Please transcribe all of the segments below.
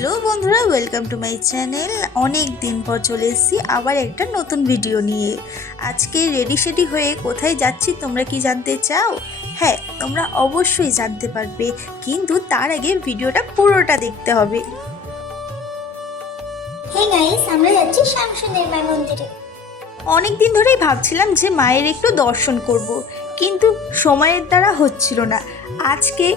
Hello বন্ধুরা, welcome to my channel. অনেক দিন পর চলে এসেছি আবার একটা নতুন ভিডিও নিয়ে। আজকে রেডি সেডি হয়ে কোথায় যাচ্ছি তোমরা কি জানতে চাও? হ্যাঁ, তোমরা অবশ্যই জানতে পারবে, কিন্তু তার আগে ভিডিওটা পুরোটা দেখতে হবে। হে গাইস, আমরা যাচ্ছি শ্যামসুন্দর মায়ের মন্দিরে। অনেক দিন ধরেই ভাবছিলাম যে মায়ের একটু দর্শন করব, কিন্তু সময়ের দ্বারা হচ্ছিল না। আজকে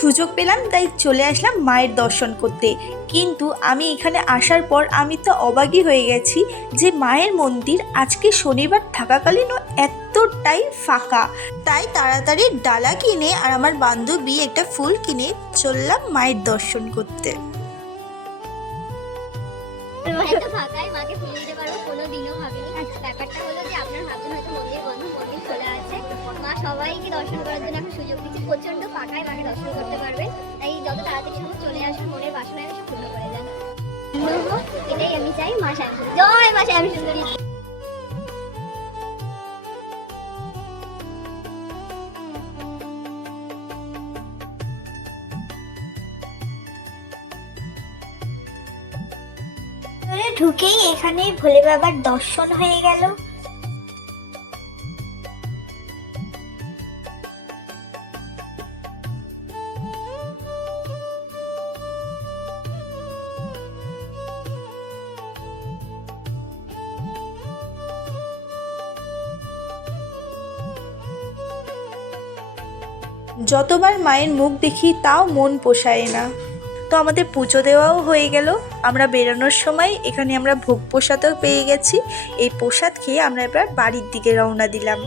সুযোগ পেলাম, তাই চলে আসলাম মায়ের দর্শন করতে। কিন্তু আমি এখানে আসার পর আমি তো অবাকই হয়ে গেছি যে মায়ের মন্দির আজকে শনিবার থাকাকালীনও এতটাই ফাঁকা। তাই তাড়াতাড়ি ডালা কিনে আর আমার বান্ধবী একটা ফুল কিনে চললাম মায়ের দর্শন করতে। এত ফাঁকায় মাকে ফুল দিতে পারবো কোনোদিনও ভাবিনি। ব্যাপারটা হলো যে আপনার ভাবছেন হয়তো মন্দির বন্ধ, মন্দির খোলা আছে। মা সবাইকে দর্শন করার জন্য এখন সুযোগ দিচ্ছে। প্রচন্ড ফাঁকায় মাকে দর্শন করতে পারবেন, তাই যত তাড়াতাড়ি সময় চলে আসুন, মনের বাসনা এসে পূর্ণ করে যান। এটাই আমি চাই। মা শ্যামসুন্দরী জয়, মা শ্যামসুন্দরী। ঢুকেই এখানে ভোলে বাবার দর্শন হয়ে গেল। যতবার মায়ের মুখ দেখি তাও মন পোষায় না। তো আমাদের পুজো দেওয়াও হয়ে গেল। আমরা বেরোনোর সময় এখানে আমরা ভোগ প্রসাদও পেয়ে গেছি। এই প্রসাদ খেয়ে আমরা এবার বাড়ির দিকে রওনা দিলাম।